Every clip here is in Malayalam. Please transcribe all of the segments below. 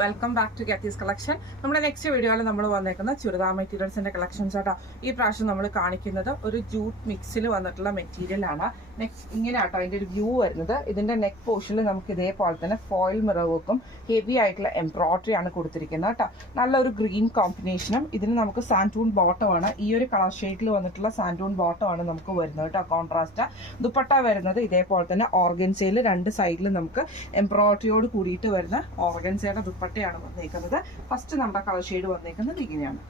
Welcome back to Getty's collection. നമ്മുടെ നെക്സ്റ്റ് വീഡിയോയിൽ നമ്മൾ വന്നേക്കുന്ന ചുരിദാർ മെറ്റീരിയൽസിന്റെ കളക്ഷൻസ് ആട്ടോ. ഈ പ്രാവശ്യം നമ്മൾ കാണിക്കുന്നത് ഒരു ജൂട്ട് മിക്സിൽ വന്നിട്ടുള്ള മെറ്റീരിയൽ ആണ്. നെക്സ്റ്റ് ഇങ്ങനെ ആട്ടോ അതിന്റെ ഒരു വ്യൂ വരുന്നത്. ഇതിന്റെ നെക്ക് പോർഷനിൽ നമുക്ക് ഇതേപോലെ തന്നെ ഫോയിൽ മിറർ വർക്കും ഹെവി ആയിട്ടുള്ള എംബ്രോയിഡറി ആണ് കൊടുത്തിരിക്കുന്നത് കേട്ടോ. നല്ലൊരു ഗ്രീൻ കോമ്പിനേഷനും. ഇതിന് നമുക്ക് സാൻഡൂൺ ബോട്ടം ആണ്. ഈ ഒരു കളർ ഷെയ്ഡിൽ വന്നിട്ടുള്ള സാൻഡൂൺ ബോട്ടം ആണ് നമുക്ക് വരുന്നത് കേട്ടോ. കോൺട്രാസ്റ്റ് ദുപ്പട്ട വരുന്നത് ഇതേപോലെ തന്നെ ഓർഗൻസയിൽ രണ്ട് സൈഡിൽ നമുക്ക് എംബ്രോയിഡറിയോട് കൂടിയിട്ട് വരുന്ന ഓർഗൻസയുടെ ദുപ്പട്ടയാണ് വന്നേക്കുന്നത്. ഫസ്റ്റ് നമ്മുടെ കളർ ഷെയ്ഡ് വന്നേക്കുന്നത് ഇങ്ങനെയാണ്.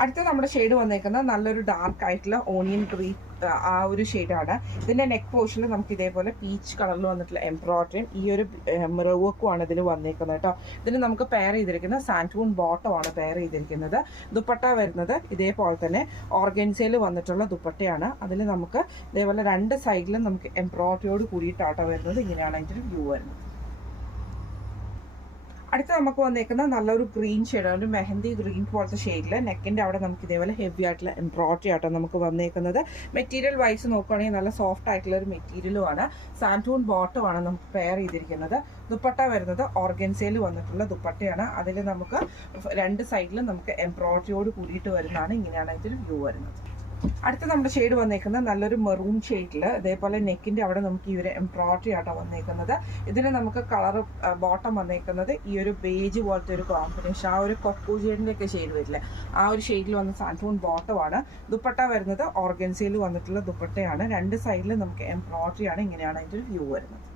അടുത്ത നമ്മുടെ ഷെയ്ഡ് വന്നേക്കുന്നത് നല്ലൊരു ഡാർക്ക് ആയിട്ടുള്ള ഓണിയൻ ഗ്രീൻ ആ ഒരു ഷെയ്ഡാണ്. ഇതിന്റെ നെക്ക് പോർഷനിൽ നമുക്ക് ഇതേപോലെ പീച്ച് കളറിൽ വന്നിട്ടുള്ള എംബ്രോയിഡറിയും ഈ ഒരു മിറർ വർക്കും ആണ് ഇതിൽ വന്നേക്കുന്നത് കേട്ടോ. ഇതിന് നമുക്ക് പെയർ ചെയ്തിരിക്കുന്നത് സാൻഡൂൺ ബോട്ടം ആണ് പെയർ ചെയ്തിരിക്കുന്നത്. ദുപ്പട്ട വരുന്നത് ഇതേപോലെ തന്നെ ഓർഗൻസയിൽ വന്നിട്ടുള്ള ദുപ്പട്ടയാണ്. അതിൽ നമുക്ക് ഇതേപോലെ രണ്ട് സൈഡിലും നമുക്ക് എംബ്രോയിഡറിയോട് കൂടിയിട്ടാട്ടോ വരുന്നത്. ഇങ്ങനെയാണ് അതിൻ്റെ ഒരു വ്യൂ വരുന്നത്. അടുത്ത നമുക്ക് വന്നേക്കുന്ന നല്ലൊരു ഗ്രീൻ ഷെയ്ഡാണ്. ഒരു മെഹന്തി ഗ്രീൻ പോലത്തെ ഷെയ്ഡിൽ നെക്കിന്റെ അവിടെ നമുക്ക് ഇതേപോലെ ഹെവി ആയിട്ടുള്ള എംബ്രോയിഡറി ആട്ടോ നമുക്ക് വന്നേക്കുന്നത്. മെറ്റീരിയൽ വൈസ് നോക്കുകയാണെങ്കിൽ നല്ല സോഫ്റ്റ് ആയിട്ടുള്ള ഒരു മെറ്റീരിയലും ആണ്. സാൻഡൂൺ ബോട്ടം ആണ് നമുക്ക് പെയർ ചെയ്തിരിക്കുന്നത്. ദുപ്പട്ട വരുന്നത് ഓർഗൻസയിൽ വന്നിട്ടുള്ള ദുപ്പട്ടയാണ്. അതിൽ നമുക്ക് രണ്ട് സൈഡിലും നമുക്ക് എംബ്രോയിഡറിയോട് കൂടിയിട്ട് വരുന്നതാണ്. ഇങ്ങനെയാണ് ഇതിൽ വ്യൂ വരുന്നത്. അടുത്ത നമ്മുടെ ഷെയ്ഡ് വന്നേക്കുന്നത് നല്ലൊരു മെറൂൺ ഷെയ്ഡിൽ ഇതേപോലെ നെക്കിന്റെ അവിടെ നമുക്ക് ഈ ഒരു എംബ്രോയിഡറി ആട്ടോ വന്നേക്കുന്നത്. ഇതിന് നമുക്ക് കളർ ബോട്ടം വന്നേക്കുന്നത് ഈ ഒരു ബേജ് പോലത്തെ ഒരു കോമ്പിനേഷൻ, ആ ഒരു കൊക്കൂജേഡിന്റെ ഒക്കെ ഷെയ്ഡ് വരില്ല, ആ ഒരു ഷെയ്ഡിൽ വന്ന സാൻഡൂൺ ബോട്ടമാണ്. ദുപ്പട്ട വരുന്നത് ഓർഗൻസയിൽ വന്നിട്ടുള്ള ദുപ്പട്ടയാണ്. രണ്ട് സൈഡിൽ നമുക്ക് എംബ്രോയിഡറി ആണ്. ഇങ്ങനെയാണ് അതിന്റെ ഒരു വ്യൂ വരുന്നത്.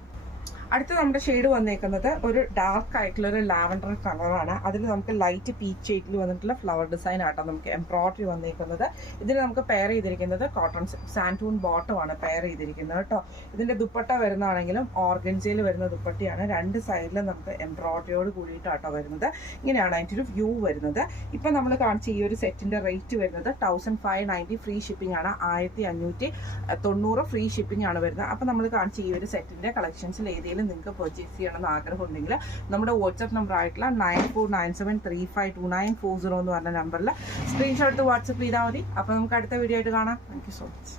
അടുത്ത നമ്മുടെ ഷെയ്ഡ് വന്നേക്കുന്നത് ഒരു ഡാർക്ക് ആയിട്ടുള്ള ഒരു ലാവൻഡർ കളറാണ്. അതിൽ നമുക്ക് ലൈറ്റ് പീച്ച് ഷെയ്ഡിൽ വന്നിട്ടുള്ള ഫ്ലവർ ഡിസൈൻ ആട്ടോ നമുക്ക് എംബ്രോയിഡറി വന്നേക്കുന്നത്. ഇതിന് നമുക്ക് പെയർ ചെയ്തിരിക്കുന്നത് കോട്ടൺ സാൻഡൂൺ ബോട്ടം ആണ് പെയർ ചെയ്തിരിക്കുന്നത് കേട്ടോ. ഇതിന്റെ ദുപ്പട്ട വരുന്നതാണെങ്കിലും ഓർഗൻസയിൽ വരുന്ന ദുപ്പട്ടയാണ്. രണ്ട് സൈഡിലും നമുക്ക് എംബ്രോയിഡറിയോട് കൂടിയിട്ടാട്ടോ വരുന്നത്. ഇങ്ങനെയാണ് അതിൻ്റെ ഒരു വ്യൂ വരുന്നത്. ഇപ്പം നമ്മൾ കാണിച്ച ഈ ഒരു സെറ്റിന്റെ റേറ്റ് വരുന്നത് 1590 ഫ്രീ ഷിപ്പിംഗ് ആണ്. 1590 ഫ്രീ ഷിപ്പിംഗ് ആണ് വരുന്നത്. അപ്പം നമ്മൾ കാണിച്ച ഈ ഒരു സെറ്റിന്റെ കളക്ഷൻസിൽ ഏതെങ്കിലും നിങ്ങൾക്ക് പർച്ചേസ് ചെയ്യണമെന്ന് ആഗ്രഹം ഉണ്ടെങ്കിൽ നമ്മുടെ വാട്സ്ആപ്പ് നമ്പർ ആയിട്ടുള്ള 9497352940 എന്ന് പറഞ്ഞ നമ്പറിൽ സ്ക്രീൻഷോട്ട് വാട്സ്ആപ്പ് ചെയ്താൽ മതി. അപ്പോൾ നമുക്ക് അടുത്ത വീഡിയോ ആയിട്ട് കാണാം. Thank you so much.